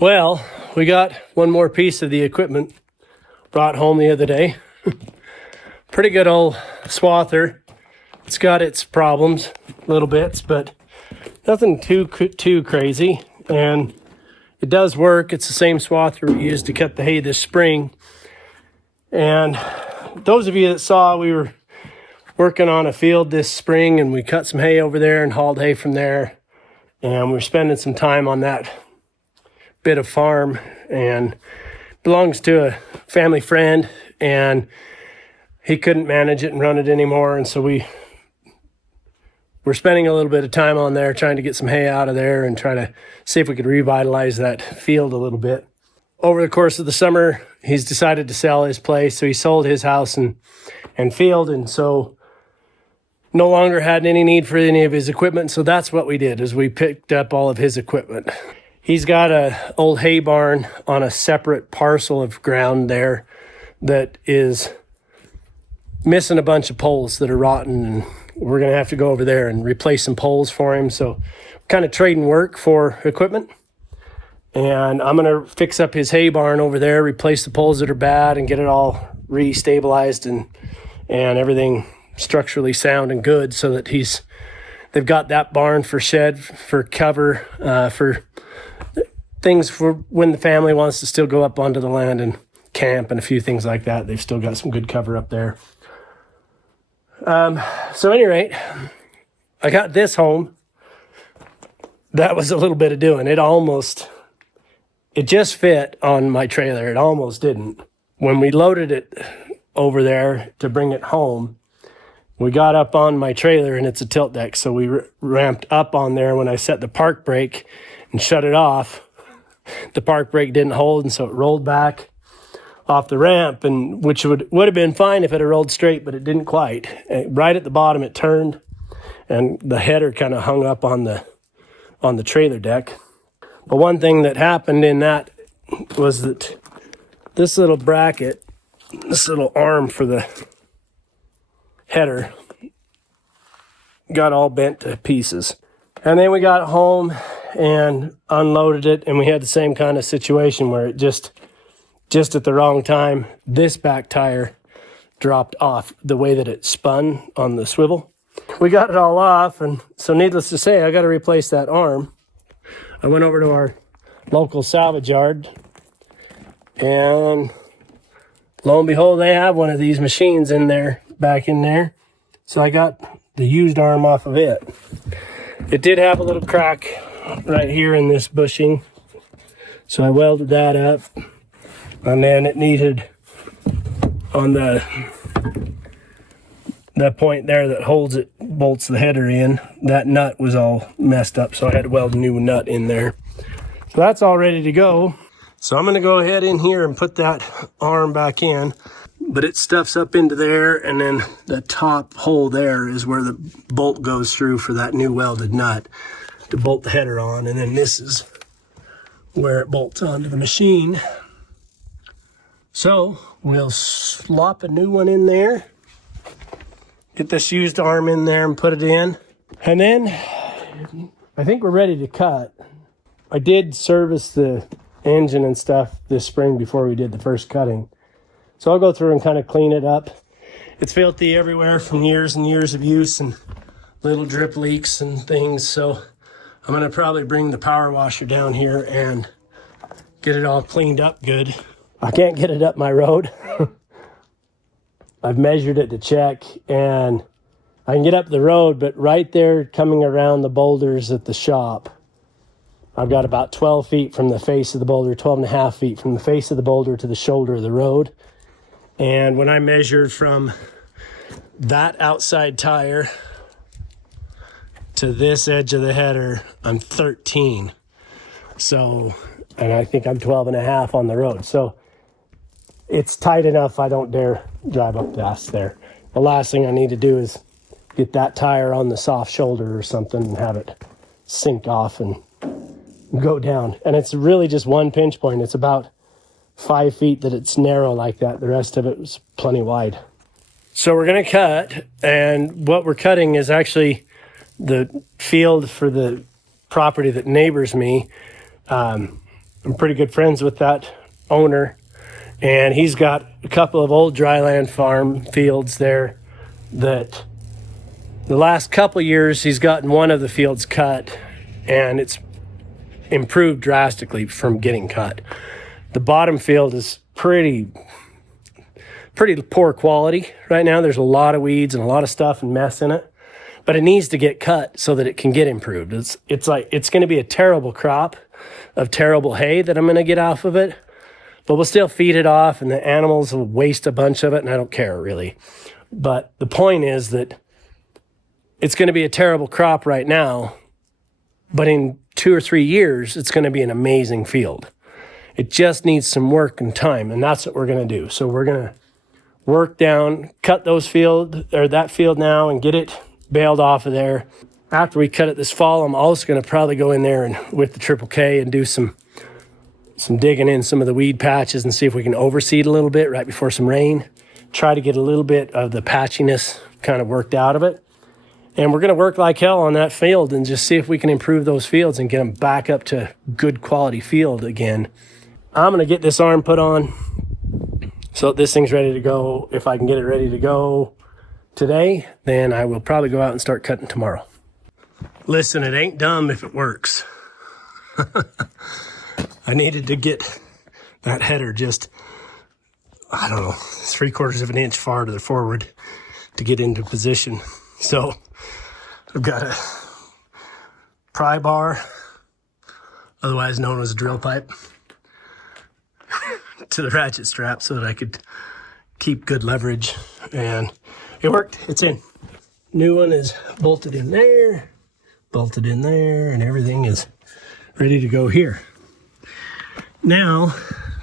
Well, we got one more piece of the equipment brought home the other day. Pretty good old Swather. It's got its problems, little bits, but nothing too crazy. And it does work. It's the same Swather we used to cut the hay this spring. And those of you that saw, we were working on a field this spring and we cut some hay over there and hauled hay from there. And we were spending some time on that bit of farm, and belongs to a family friend, and he couldn't manage it and run it anymore. And so we're spending a little bit of time on there trying to get some hay out of there and try to see if we could revitalize that field a little bit. Over the course of the summer, he's decided to sell his place. So he sold his house and field, and so no longer had any need for any of his equipment. So that's what we did, is we picked up all of his equipment. He's got a old hay barn on a separate parcel of ground there that is missing a bunch of poles that are rotten, and we're going to have to go over there and replace some poles for him. So kind of trading work for equipment. And I'm going to fix up his hay barn over there, replace the poles that are bad, and get it all re-stabilized and everything structurally sound and good, so that they've got that barn for shed, for cover, for things for when the family wants to still go up onto the land and camp and a few things like that. They've still got some good cover up there. So at any rate, I got this home. That was a little bit of doing. It just fit on my trailer. It almost didn't. When we loaded it over there to bring it home, we got up on my trailer, and it's a tilt deck. So we ramped up on there. When I set the park brake and shut it off, the park brake didn't hold, and so it rolled back off the ramp, and which would have been fine if it had rolled straight, but it didn't quite. Right at the bottom, it turned, and the header kind of hung up on the trailer deck. But one thing that happened in that was that this little bracket, this little arm for the header, got all bent to pieces. And then we got home and unloaded it, and we had the same kind of situation where it just at the wrong time, this back tire dropped off the way that it spun on the swivel. We got it all off, and so needless to say, I got to replace that arm. I went over to our local salvage yard, and lo and behold, they have one of these machines back in there. So I got the used arm off of it. It did have a little crack right here in this bushing, so I welded that up, and then it needed on the point there that bolts the header in, that nut was all messed up, so I had to weld a new nut in there. So that's all ready to go. So I'm going to go ahead in here and put that arm back in, but it stuffs up into there, and then the top hole there is where the bolt goes through for that new welded nut to bolt the header on, and then this is where it bolts onto the machine. So we'll slop a new one in there, get this used arm in there and put it in, and then I think we're ready to cut. I did service the engine and stuff this spring before we did the first cutting, so I'll go through and kind of clean it up. It's filthy everywhere from years and years of use and little drip leaks and things, so I'm going to probably bring the power washer down here and get it all cleaned up good. I can't get it up my road. I've measured it to check, and I can get up the road, but right there coming around the boulders at the shop, I've got about 12 feet from the face of the boulder, 12 and a half feet from the face of the boulder to the shoulder of the road. And when I measured from that outside tire to this edge of the header, I'm 13. So, and I think I'm 12 and a half on the road. So it's tight enough I don't dare drive up fast there. The last thing I need to do is get that tire on the soft shoulder or something and have it sink off and go down. And it's really just one pinch point. It's about 5 feet that it's narrow like that. The rest of it was plenty wide. So we're going to cut, and what we're cutting is actually the field for the property that neighbors me. I'm pretty good friends with that owner, and he's got a couple of old dryland farm fields there that the last couple years he's gotten one of the fields cut, and it's improved drastically from getting cut. The bottom field is pretty poor quality right now. There's a lot of weeds and a lot of stuff and mess in it, but it needs to get cut so that it can get improved. It's going to be a terrible crop of terrible hay that I'm going to get off of it, but we'll still feed it off, and the animals will waste a bunch of it, and I don't care really. But the point is that it's going to be a terrible crop right now, but in 2 or 3 years, it's going to be an amazing field. It just needs some work and time, and that's what we're going to do. So we're going to work down, cut that field now and get it baled off of there. After we cut it this fall, I'm also going to probably go in there and with the Triple K and do some digging in some of the weed patches and see if we can overseed a little bit right before some rain. Try to get a little bit of the patchiness kind of worked out of it. And we're going to work like hell on that field and just see if we can improve those fields and get them back up to good quality field again. I'm going to get this arm put on so this thing's ready to go. If I can get it ready to go today, then I will probably go out and start cutting tomorrow. Listen, it ain't dumb if it works. I needed to get that header just, I don't know, 3/4 of an inch far to the forward to get into position. So I've got a pry bar, otherwise known as a drill pipe, to the ratchet strap so that I could keep good leverage, and it worked. It's in. New one is bolted in there, and everything is ready to go here. Now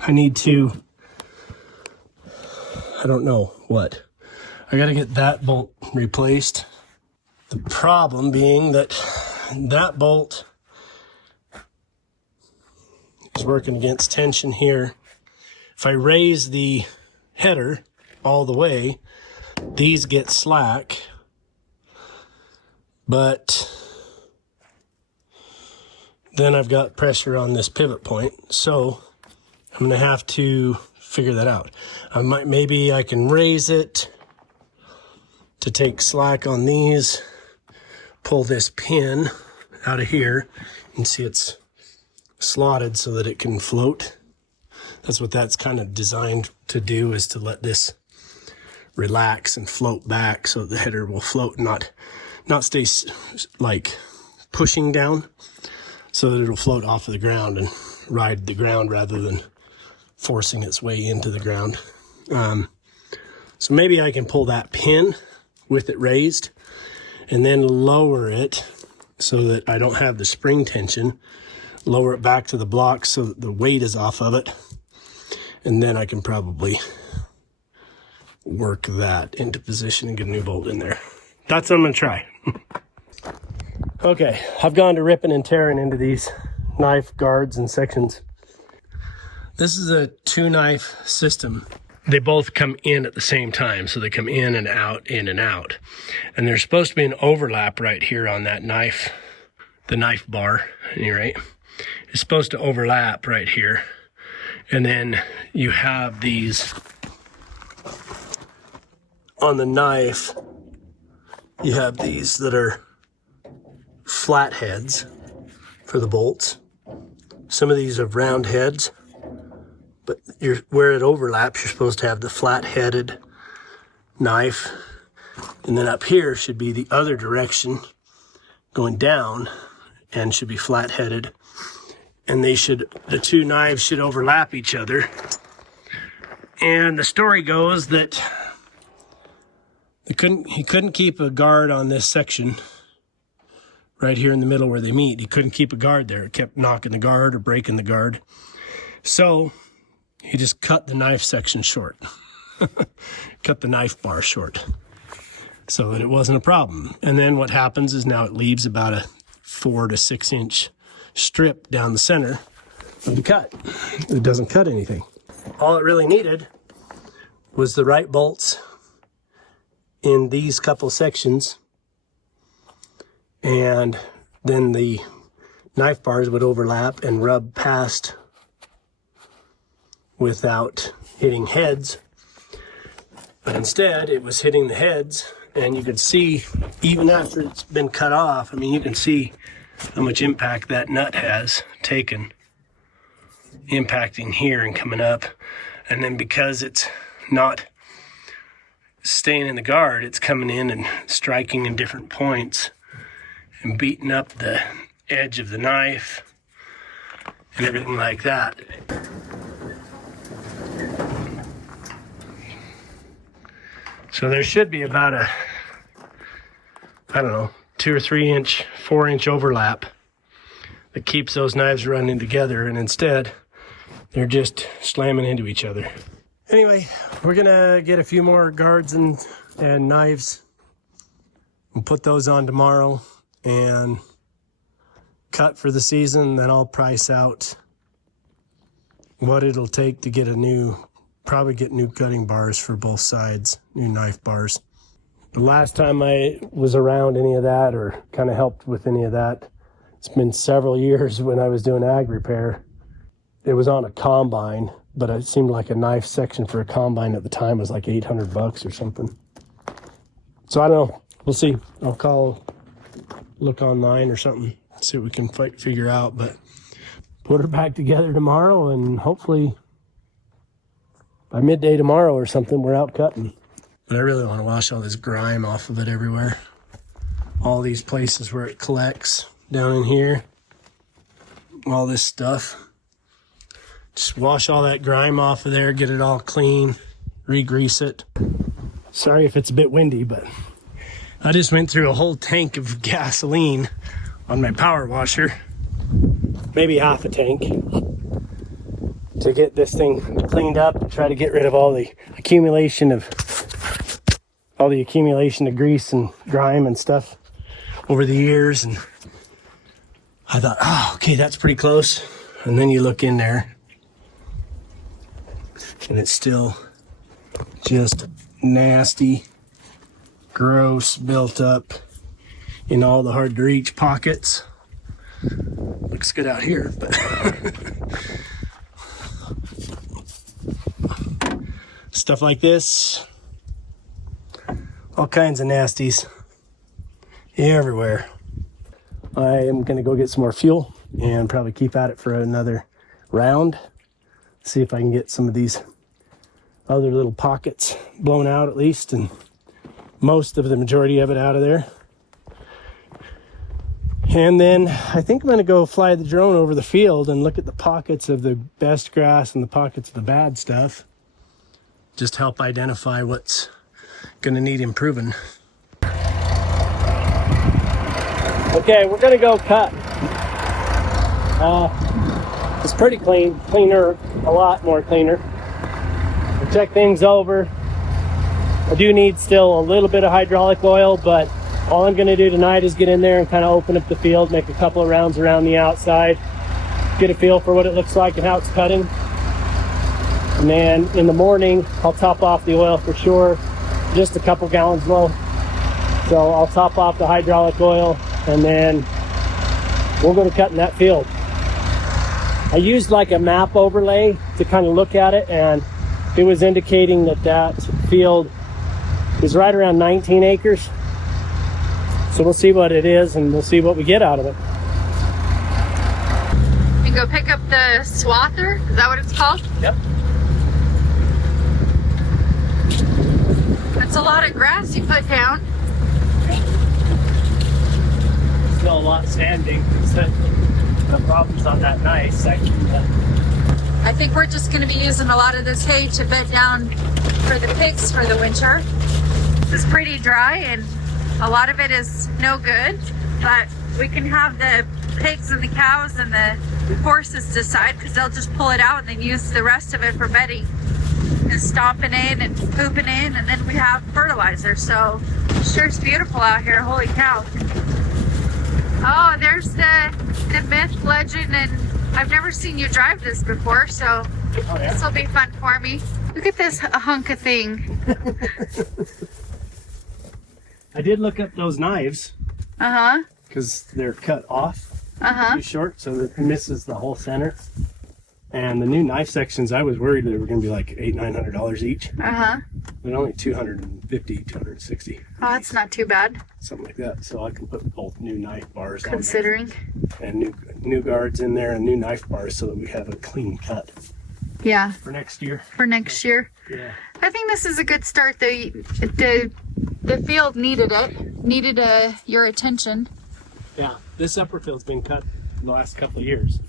I need to, I don't know what. I gotta get that bolt replaced. The problem being that that bolt is working against tension here. If I raise the header all the way, these get slack, but then I've got pressure on this pivot point. So I'm gonna have to figure that out. Maybe I can raise it to take slack on these, pull this pin out of here, and see it's slotted so that it can float. That's what that's kind of designed to do, is to let this relax and float back so the header will float, not stay like pushing down, so that it'll float off of the ground and ride the ground rather than forcing its way into the ground. So maybe I can pull that pin with it raised and then lower it so that I don't have the spring tension, lower it back to the block so that the weight is off of it, and then I can probably work that into position and get a new bolt in there. That's what I'm gonna try. Okay, I've gone to ripping and tearing into these knife guards and sections. This is a 2-knife system. They both come in at the same time, so they come in and out, in and out. And there's supposed to be an overlap right here on that knife, the knife bar, right? It's supposed to overlap right here. And then you have these on the knife, you have these that are flat heads for the bolts. Some of these have round heads, but where it overlaps, you're supposed to have the flat-headed knife. And then up here should be the other direction, going down, and should be flat-headed. And the two knives should overlap each other. And the story goes that he couldn't keep a guard on this section right here in the middle where they meet. He couldn't keep a guard there. It kept knocking the guard or breaking the guard. So he just cut the knife section short. Cut the knife bar short so that it wasn't a problem. And then what happens is now it leaves about a 4 to 6 inch strip down the center of the cut. It doesn't cut anything. All it really needed was the right bolts in these couple sections, and then the knife bars would overlap and rub past without hitting heads. But instead, it was hitting the heads, and you could see, even after it's been cut off, I mean, you can see how much impact that nut has taken, impacting here and coming up. And then because it's not staying in the guard, it's coming in and striking in different points and beating up the edge of the knife and everything like that. So there should be about a, I don't know, 2 or 3 inch, 4 inch overlap that keeps those knives running together, and instead they're just slamming into each other. Anyway, we're gonna get a few more guards and knives and put those on tomorrow and cut for the season. Then I'll price out what it'll take to get probably get new cutting bars for both sides, new knife bars. The last time I was around any of that or kind of helped with any of that, it's been several years when I was doing ag repair. It was on a combine, but it seemed like a knife section for a combine at the time was like $800 or something. So I don't know. We'll see. I'll look online or something, see what we can figure out. But put her back together tomorrow, and hopefully by midday tomorrow or something, we're out cutting. But I really want to wash all this grime off of it everywhere. All these places where it collects down in here. All this stuff. Just wash all that grime off of there, get it all clean, re-grease it. Sorry if it's a bit windy, but I just went through a whole tank of gasoline on my power washer. Maybe half a tank. To get this thing cleaned up and try to get rid of all the accumulation of grease and grime and stuff over the years. And I thought, oh, okay, that's pretty close. And then you look in there and it's still just nasty, gross, built up in all the hard to reach pockets. Looks good out here, but stuff like this, all kinds of nasties everywhere. I am gonna go get some more fuel and probably keep at it for another round. See if I can get some of these other little pockets blown out at least, and most of the majority of it out of there. And then I think I'm gonna go fly the drone over the field and look at the pockets of the best grass and the pockets of the bad stuff. Just help identify what's gonna need improving. Okay, we're gonna go cut. It's pretty cleaner, a lot more cleaner. We'll check things over. I do need still a little bit of hydraulic oil, but all I'm gonna do tonight is get in there and kind of open up the field, make a couple of rounds around the outside, get a feel for what it looks like and how it's cutting. And then in the morning, I'll top off the oil for sure, just a couple gallons low. So I'll top off the hydraulic oil, and then we'll go to cutting that field. I used like a map overlay to kind of look at it, and it was indicating that that field is right around 19 acres. So we'll see what it is, and we'll see what we get out of it. You go pick up the swather, is that what it's called? Yep. That's a lot of grass you put down. Still a lot standing, except the problem's on that nice section. I think we're just going to be using a lot of this hay to bed down for the pigs for the winter. It's pretty dry and a lot of it is no good, but we can have the pigs and the cows and the horses decide, because they'll just pull it out and then use the rest of it for bedding and stomping in and pooping in, and then we have fertilizer. So sure it's beautiful out here, holy cow. Oh, there's the myth, legend, and I've never seen you drive this before, so this will be fun for me. Look at this hunk of thing. I did look up those knives. Uh-huh. Because they're cut off too short, so it misses the whole center. And the new knife sections, I was worried they were going to be like $800-900 each. Uh-huh. But only 250, 260. Oh, that's not too bad. Something like that. So I can put both new knife bars Considering. on there and new guards in there and new knife bars so that we have a clean cut. Yeah. For next year. For next year. Yeah. I think this is a good start. The field needed it. Needed your attention. Yeah. This upper field's been cut the last couple of years.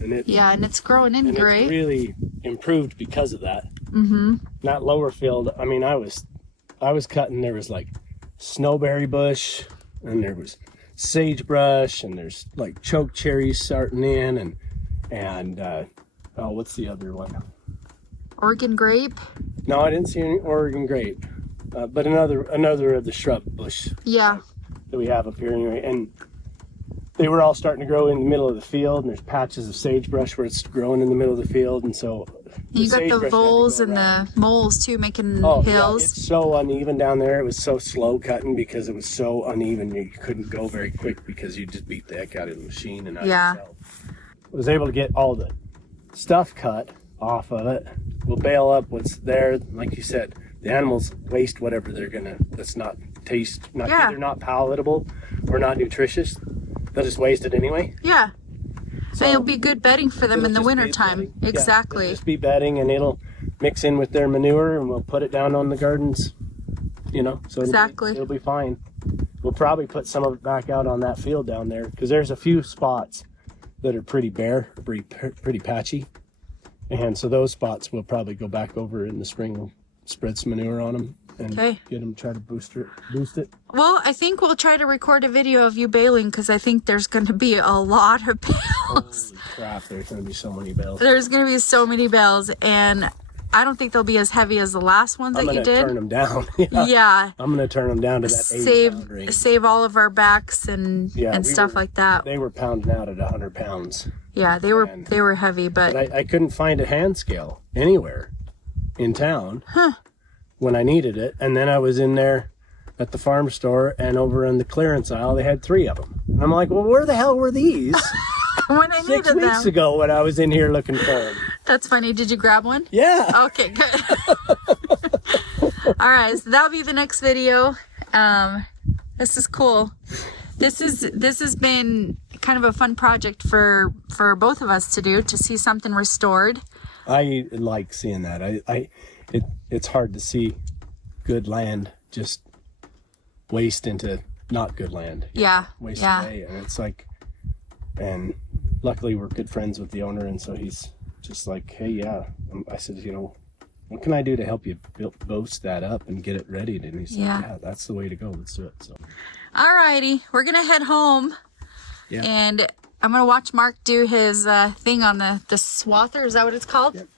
And and it's growing in great. It's really improved because of that. Mm-hmm. That lower field, I mean, I was cutting, there was like snowberry bush, and there was sagebrush, and there's like choke cherries starting in, and oh, what's the other one? Oregon grape. No, I didn't see any Oregon grape, but another of the shrub bush. Yeah. That we have up here anyway, and they were all starting to grow in the middle of the field, and there's patches of sagebrush where it's growing in the middle of the field, and so you got the voles and the moles too making hills. Yeah, it's so uneven down there. It was so slow cutting because it was so uneven. You couldn't go very quick because you just beat the heck out of the machine and out of yourself. I was able to get all the stuff cut off of it. We'll bale up what's there. Like you said, the animals waste whatever that's not either not palatable or not nutritious. They'll just waste it anyway. Yeah. So it'll be good bedding for them in the winter time. Exactly. Yeah, it'll just be bedding, and it'll mix in with their manure, and we'll put it down on the gardens, so it'll be fine. We'll probably put some of it back out on that field down there, because there's a few spots that are pretty bare, pretty patchy. And so those spots we'll probably go back over in the spring. We'll spread some manure on them and get them, try to boost it. Well, I think we'll try to record a video of you baling, because I think there's going to be a lot of bales. Holy crap, there's going to be so many bales. There's going to be so many bales, and I don't think they'll be as heavy as the last ones that you did. I'm going to turn them down. Yeah. I'm going to turn them down to that 80-pound range. Save all of our backs and stuff like that. They were pounding out at 100 pounds. Yeah, they were heavy, but I couldn't find a hand scale anywhere in town when I needed it. And then I was in there at the farm store, and over in the clearance aisle, they had 3 of them. And I'm like, well, where the hell were these? When I needed 6 weeks ago when I was in here looking for them. That's funny. Did you grab one? Yeah. Okay, good. All right, so that'll be the next video. This is cool. This has been kind of a fun project for both of us to see something restored. I like seeing that. It's hard to see good land just waste into not good land. Waste away, and it's like, and luckily we're good friends with the owner, and so he's just like, hey, I said, what can I do to help you boost that up and get it ready? And he's like, yeah, that's the way to go. Let's do it. So, alrighty, we're gonna head home, and I'm gonna watch Mark do his thing on the swather. Is that what it's called? Yep.